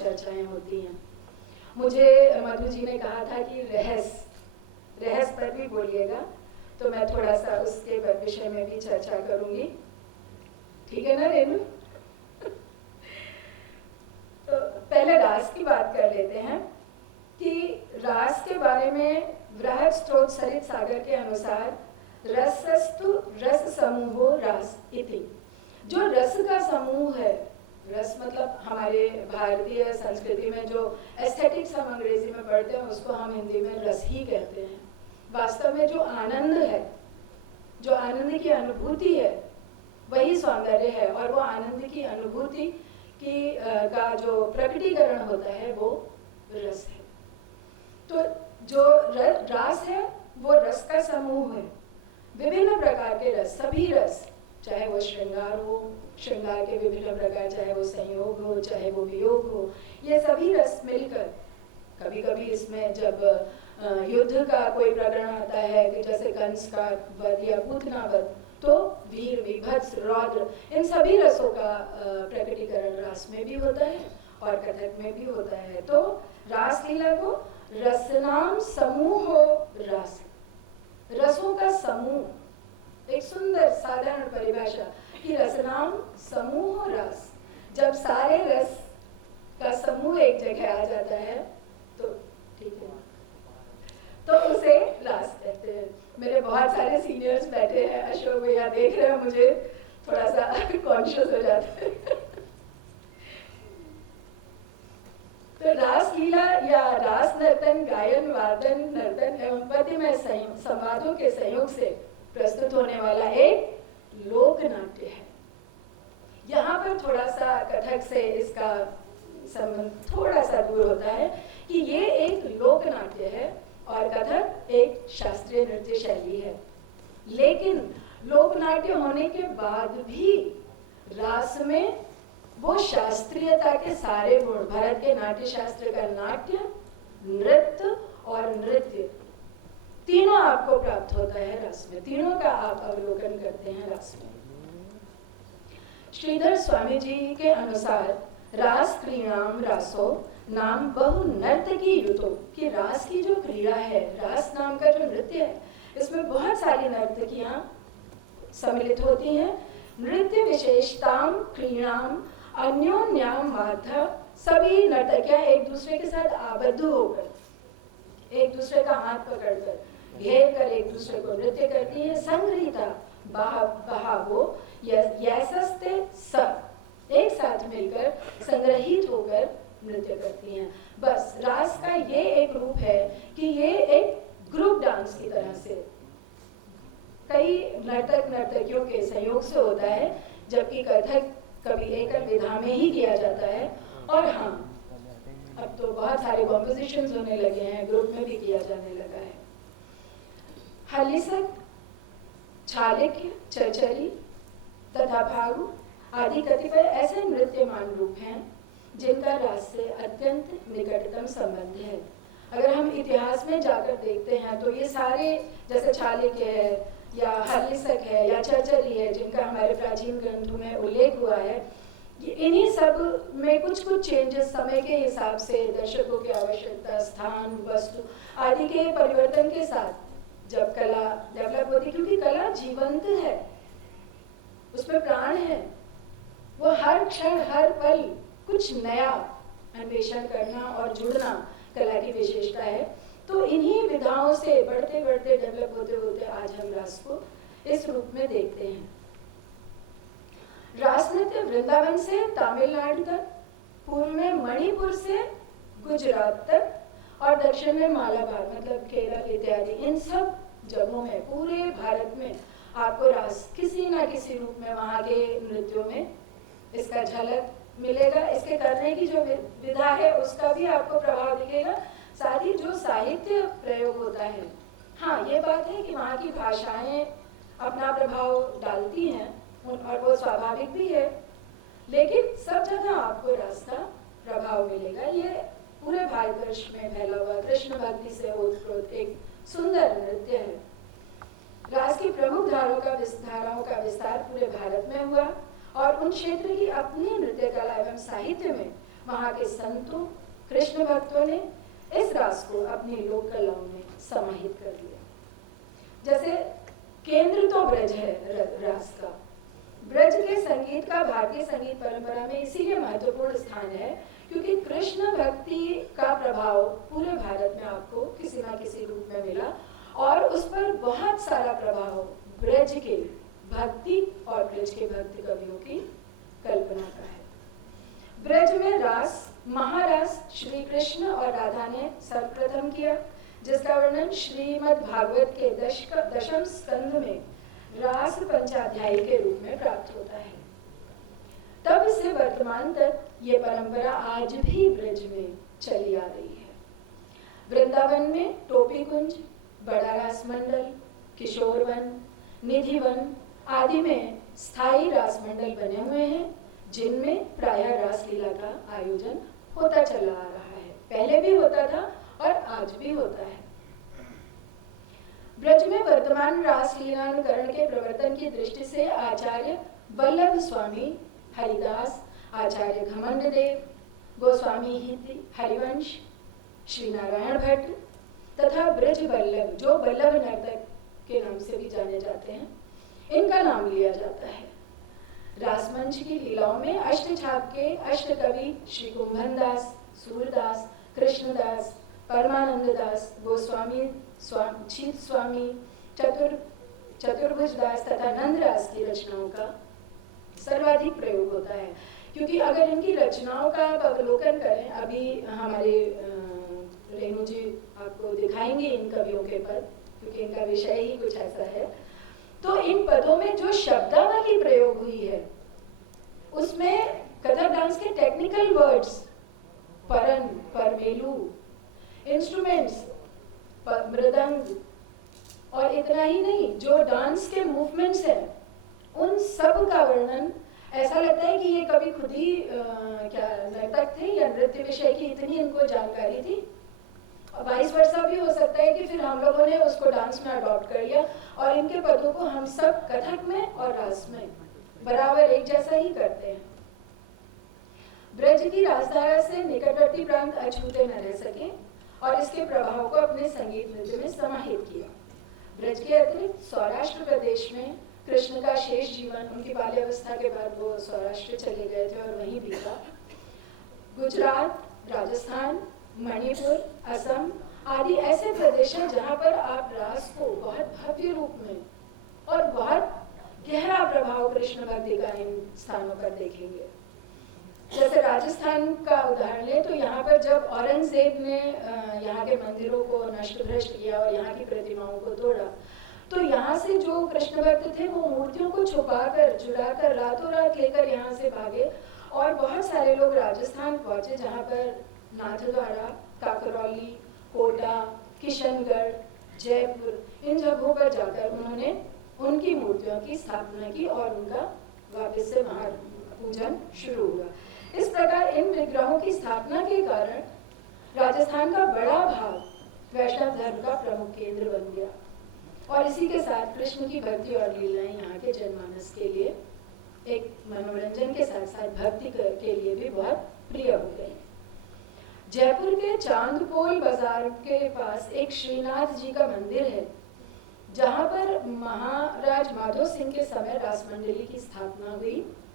चर्चाएं होती हैं। मुझे मधु जी ने कहा था कि रहस्य पर भी बोलिएगा, तो मैं थोड़ा सा उसके विषय में भी चर्चा करूंगी। ठीक है ना रेनू? तो पहले रास की बात कर लेते हैं कि रास के बारे में बृहद स्त्रोत सरित सागर के अनुसार रसस्तु रस समूहो रास इति। जो रस का समूह है, रस मतलब हमारे भारतीय संस्कृति में जो एस्थेटिक्स हम अंग्रेजी में पढ़ते हैं उसको हम हिंदी में रस ही कहते हैं। वास्तव में जो आनंद है, जो आनंद की अनुभूति है, वही सौंदर्य है, और वो आनंद की अनुभूति की का जो प्रकटीकरण होता है वो रस है। तो जो रास है वो रस का समूह है। विभिन्न प्रकार के रस, सभी रस, चाहे वो श्रृंगार हो, श्रृंगार के विभिन्न प्रकार, चाहे वो संयोग हो, चाहे वो वियोग हो, ये सभी रस मिलकर, कभी कभी इसमें जब युद्ध का कोई प्रकरण आता है कि जैसे कंस का वध या पूतना वध, तो वीर विभत्स रौद्र, इन सभी रसों का प्रकटीकरण रास में भी होता है और कथक में भी होता है। तो रास लीला को रसनाम समूह हो रास, रसों का समूह, एक सुंदर साधारण परिभाषा कि रसनाम समूह हो रास। जब सारे रस का समूह एक जगह आ जाता है तो ठीक है, तो उसे रास कहते हैं। मेरे बहुत सारे सीनियर्स बैठे हैं, अशोक भैया देख रहे हैं मुझे, थोड़ा सा कॉन्शियस हो जाते हैं। तो रास लीला या रास नर्तन गायन वादन नर्तन एवं पद्यमय संवादों के संयोग से प्रस्तुत होने वाला एक लोक नाट्य है। यहाँ पर थोड़ा सा कथक से इसका संबंध थोड़ा सा दूर होता है कि ये एक लोक नाट्य है और कथक एक शास्त्रीय नृत्य शैली है। लेकिन लोक नाट्य होने के बाद भी रास में वो शास्त्रीयता के सारे गुण, भारत के नाट्य शास्त्र का नाट्य, नृत्य और नृत्य, तीनों आपको प्राप्त होता है रास में, तीनों का आप अवलोकन करते हैं रास में। श्रीधर स्वामी जी के अनुसार रास क्रीड़ाम रासो नाम बहु नर्तकी युतो, कि रास की जो क्रीड़ा है, रास नाम का जो नृत्य है, इसमें बहुत सारी नर्तकियां सम्मिलित होती हैं। नृत्य विशेषताम क्रीड़ाम अन्योन्याम बाधा, सभी नर्तकियां एक दूसरे के साथ आबद्ध होकर, एक दूसरे का हाथ पकड़कर घेर कर एक दूसरे को नृत्य करती है। संग्रहिता बहावो यैसस्ते सब, एक साथ मिलकर संग्रहित होकर नृत्य करती हैं। बस रास का ये एक रूप है कि ये एक ग्रुप डांस की तरह से कई नर्तक नर्तकियों के सहयोग से होता है, जबकि कथक कभी एकल विधा में ही किया जाता है। और हाँ, अब तो बहुत सारे कॉम्पोजिशंस होने लगे हैं, ग्रुप में भी किया जाने लगा है। हलिसक, छालिक्य, चरचरी तथा फागु आदि कतिपय ऐसे नृत्यमान रूप हैं जिनका रास से अत्यंत निकटतम संबंध है। अगर हम इतिहास में जाकर देखते हैं तो ये सारे, जैसे छालिक्य है या हलिसक है या चरचरी है, जिनका हमारे प्राचीन ग्रंथों में उल्लेख हुआ है, इन्हीं सब में कुछ कुछ चेंजेस समय के हिसाब से, दर्शकों की आवश्यकता, स्थान, वस्तु आदि के परिवर्तन के साथ जब कला डेवलप होती, क्योंकि कला जीवंत है, उसमें प्राण है, वो हर क्षण हर पल कुछ नया अन्वेषण करना और जुड़ना कला की विशेषता है। तो इन्हीं विधाओं से बढ़ते बढ़ते डेवलप होते होते आज हम रास को इस रूप में देखते हैं। रास नृत्य वृंदावन से तमिलनाडु तक, पूर्व में मणिपुर से गुजरात तक और दक्षिण में मालाबार मतलब केरल इत्यादि, इन सब जगहों में, पूरे भारत में आपको रास किसी ना किसी रूप में वहाँ के नृत्यों में इसका झलक मिलेगा। इसके करने की जो विधा है उसका भी आपको प्रभाव दिखेगा, साथ ही जो साहित्य प्रयोग होता है। हाँ, ये बात है कि वहाँ की भाषाएं अपना प्रभाव डालती हैं और वो स्वाभाविक भी है, लेकिन सब जगह आपको रास का प्रभाव मिलेगा। ये पूरे भारतवर्ष में फैला हुआ कृष्ण भक्ति से ओतप्रोत एक सुंदर नृत्य है। रास की प्रमुख धाराओं का विस्तार पूरे भारत में हुआ और उन क्षेत्र की अपनी नृत्य कला एवं साहित्य में वहाँ के संतों, कृष्ण भक्तों ने इस रास को अपनी लोक कलाओं में समाहित कर लिया। जैसे केंद्र तो ब्रज है रास का। ब्रज के संगीत का भारतीय संगीत परंपरा में इसीलिए महत्वपूर्ण स्थान है क्योंकि कृष्ण भक्ति का प्रभाव पूरे भारत में आपको किसी ना किसी रूप में मिला और उस पर बहुत सारा प्रभाव ब्रज के भक्ति और ब्रज के भक्ति कवियों की कल्पना का है। ब्रज में रास, महारास श्री कृष्ण और राधा ने सर्वप्रथम किया, जिसका वर्णन श्रीमद् भागवत के दशम स्कंध में रास पंचाध्यायी के रूप में प्राप्त होता है। तब से वर्तमान तक ये परंपरा आज भी ब्रज में चली आ रही है। वृंदावन में टोपी कुंज, बड़ा रास मंडल, किशोर वन, निधि वन आदि में स्थायी रास मंडल बने हुए हैं, जिनमें प्रायः रास लीला का आयोजन होता चला आ रहा है। पहले भी होता था और आज भी होता है। ब्रज में वर्तमान रास लीलानुकरण के प्रवर्तन की दृष्टि से आचार्य वल्लभ स्वामी हरिदास, आचार्य घमंड देव, गोस्वामी हरिवंश, श्री नारायण भट्ट तथा ब्रज वल्लभ, जो वल्लभ नर्तक के नाम से भी जाने जाते हैं, इनका नाम लिया जाता है। रासमंच की लीलाओं में अष्टछाप के अष्टकवि श्री कुंभन दास, सूरदास, कृष्णदास, परमानंद दास, गोस्वामी छीत स्वामी, चतुर्भुज दास तथा नंदरास की रचनाओं का सर्वाधिक प्रयोग होता है। क्योंकि अगर इनकी रचनाओं का आप अवलोकन करें, अभी हमारे रेणु जी आपको दिखाएंगे इन कवियों के पद, क्योंकि इनका विषय ही कुछ ऐसा है, तो इन पदों में जो शब्दावली प्रयोग हुई है उसमें कथक डांस के टेक्निकल वर्ड्स, परन, परमेलू, इंस्ट्रूमेंट्स, मृदंग और इतना ही नहीं, जो डांस के मूवमेंट्स हैं उन सब का वर्णन ऐसा लगता है कि ये कभी खुद ही क्या नर्तक थे या नृत्य विषय की इतनी इनको जानकारी थी। और वाइस वर्सा भी हो सकता है कि फिर हम लोगों ने उसको डांस में अडॉप्ट कर लिया और इनके पदों को हम सब कथक में और रास में बराबर एक जैसा ही करते हैं। ब्रज की रासधारा से निकटवर्ती प्रांत अछूते न रह सके और इसके प्रभाव को अपने संगीत नृत्य में समाहित किया। ब्रज के अतिरिक्त सौराष्ट्र प्रदेश में कृष्ण का शेष जीवन, उनकी बाल्यावस्था के बाद वो सौराष्ट्र चले गए थे और वहीं बीता। गुजरात, राजस्थान, मणिपुर, असम आदि ऐसे प्रदेश हैं जहाँ पर आप रास को बहुत भव्य रूप में और बहुत गहरा प्रभाव कृष्ण भक्ति का इन स्थानों पर देखेंगे। जैसे राजस्थान का उदाहरण लें तो यहाँ पर जब औरंगजेब ने यहाँ के मंदिरों को नष्ट भ्रष्ट किया और यहाँ की प्रतिमाओं को तोड़ा, तो यहाँ से जो कृष्ण भक्त थे वो मूर्तियों को छुपाकर, चुराकर, रातों रात लेकर यहाँ से भागे और बहुत सारे लोग राजस्थान पहुँचे, जहाँ पर नाथद्वारा, काकरौली, कोटा, किशनगढ़, जयपुर, इन जगहों पर जाकर उन्होंने उनकी मूर्तियों की स्थापना की और उनका वापस से वहाँ पूजन शुरू हुआ। इस प्रकार इन विग्रहों की स्थापना के कारण राजस्थान का बड़ा भाग वैष्णव धर्म का प्रमुख केंद्र बन गया और इसी के साथ कृष्ण की भक्ति और लीलाएं यहाँ के जनमानस के लिए एक मनोरंजन के साथ साथ भक्ति के लिए भी बहुत प्रिय हो गई। जयपुर के चांदपोल बाजार के पास एक श्रीनाथ जी का मंदिर है, जहाँ पर महाराज माधो सिंह के समय रास मंडली की स्थापना हुई।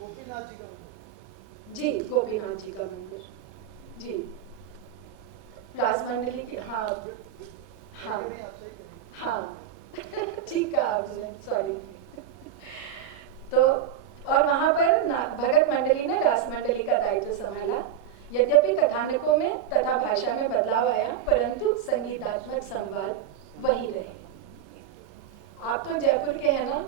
गोपीनाथ जी का जी, गोपीनाथ जी का मंदिर जी, रास मंडली की, हाँ हाँ हाँ ठीक है आपने, सॉरी। तो और वहाँ पर भगत मंडली ने रास मंडली का दायित्व संभाला। यद्यपि कथानकों में तथा भाषा में बदलाव आया, परंतु संगीतात्मक संवाद वही रहे। आप तो जयपुर के हैं ना?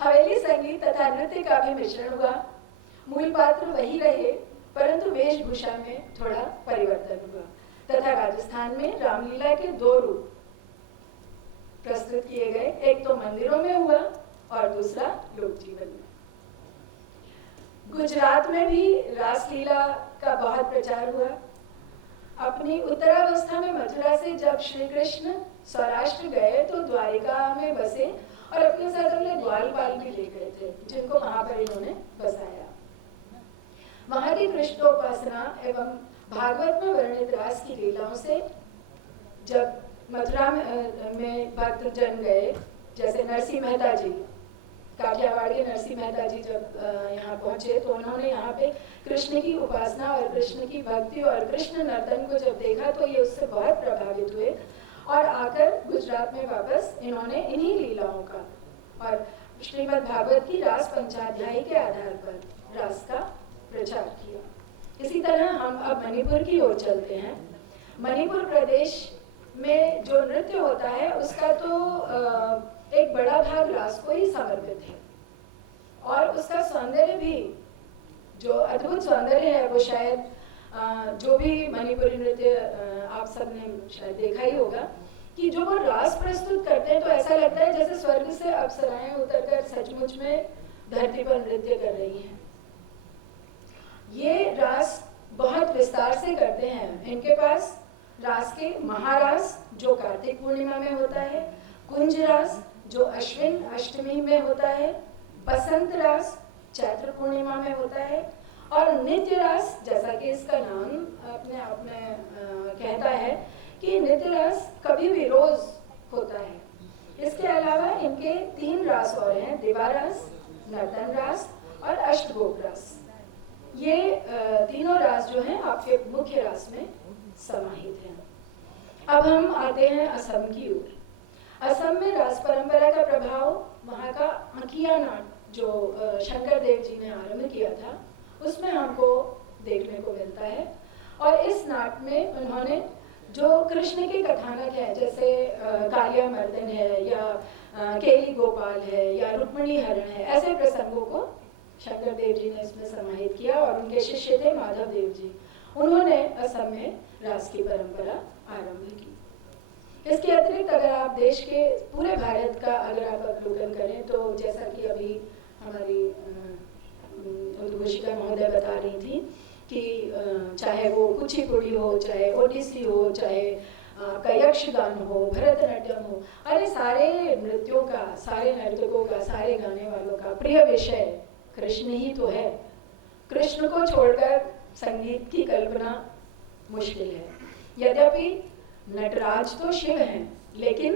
हवेली संगीत तथा नृत्य का भी मिश्रण हुआ। मूल पात्र वही रहे, परंतु वेशभूषा में थोड़ा परिवर्तन हुआ तथा राजस्थान में रामलीला के दो रूप प्रस्तुत किए गए, एक तो मंदिरों में हुआ और दूसरा लोक जीवन में। गुजरात में भी रासलीला का बहुत प्रचार हुआ। अपनी उत्तरावस्था में मथुरा से जब श्री कृष्ण सौराष्ट्र गए तो द्वारिका में बसे और अपने साथ अपने ग्वालपाल भी ले गए थे, जिनको वहां पर इन्होंने बसाया। वहाँ की कृष्णोपासना एवं भागवत में वर्णित रास की लीलाओं से जब मथुरा में भक्त जन गए, जैसे नरसिंह मेहता जी, काठियावाड़ के नरसिंह मेहता जी जब यहाँ पहुँचे तो उन्होंने यहाँ पे कृष्ण की उपासना और कृष्ण की भक्ति और कृष्ण नर्तन को जब देखा तो ये उससे बहुत प्रभावित हुए और आकर गुजरात में वापस इन्होंने इन्हीं लीलाओं का और श्रीमद् भागवत की रास पंचाध्यायी के आधार पर रास का प्रचार किया। इसी तरह हम अब मणिपुर की ओर चलते हैं। मणिपुर प्रदेश में जो नृत्य होता है उसका तो एक बड़ा भाग रास को ही समर्पित है और उसका सौंदर्य भी जो अद्भुत सौंदर्य है वो शायद जो भी मणिपुरी नृत्य आप सबने शायद देखा ही होगा कि जो वो रास प्रस्तुत करते हैं तो ऐसा लगता है जैसे स्वर्ग से अप्सराएं उतरकर सचमुच में धरती पर नृत्य कर रही हैं। ये रास बहुत विस्तार से करते हैं। इनके पास रास के महारास जो कार्तिक पूर्णिमा में होता है, कुंज रास जो अश्विन अष्टमी में होता है, बसंत रास चैत्र पूर्णिमा में होता है और नित्य रास जैसा कि इसका नाम अपने आप में कहता है कि नित्य रास कभी भी रोज होता है। इसके अलावा इनके 3 रास और हैं, दिवा रास, नर्तन रास और अष्टगोप रास। ये तीनों रास जो हैं आपके मुख्य रास में समाहित हैं। अब हम आते हैं असम की ओर। असम में रास परंपरा का प्रभाव वहाँ का अंकिया नाट जो शंकर देव जी ने आरंभ किया था उसमें हमको देखने को मिलता है और इस नाट में उन्होंने जो कृष्ण के कथानक है जैसे कालिया मर्दन है या केली गोपाल है या रुक्मिणी हरण है, ऐसे प्रसंगों को शंकर देव जी ने इसमें समाहित किया और उनके शिष्य थे माधव देव जी। उन्होंने असम में रास की परंपरा आरंभ की। इसके अतिरिक्त अगर आप देश के पूरे भारत का अगर आप अवलोकन करें तो जैसा कि अभी हमारी उद्घोषिका महोदय बता रही थी कि चाहे वो कुचिपुड़ी हो, चाहे ओडिसी हो, चाहे आपका यक्षगान हो, भरतनाट्यम हो, अरे सारे नृत्यों का, सारे नर्तकों का, सारे गाने वालों का प्रिय विषय कृष्ण ही तो है। कृष्ण को छोड़कर संगीत की कल्पना मुश्किल है। यद्यपि नटराज तो शिव हैं, लेकिन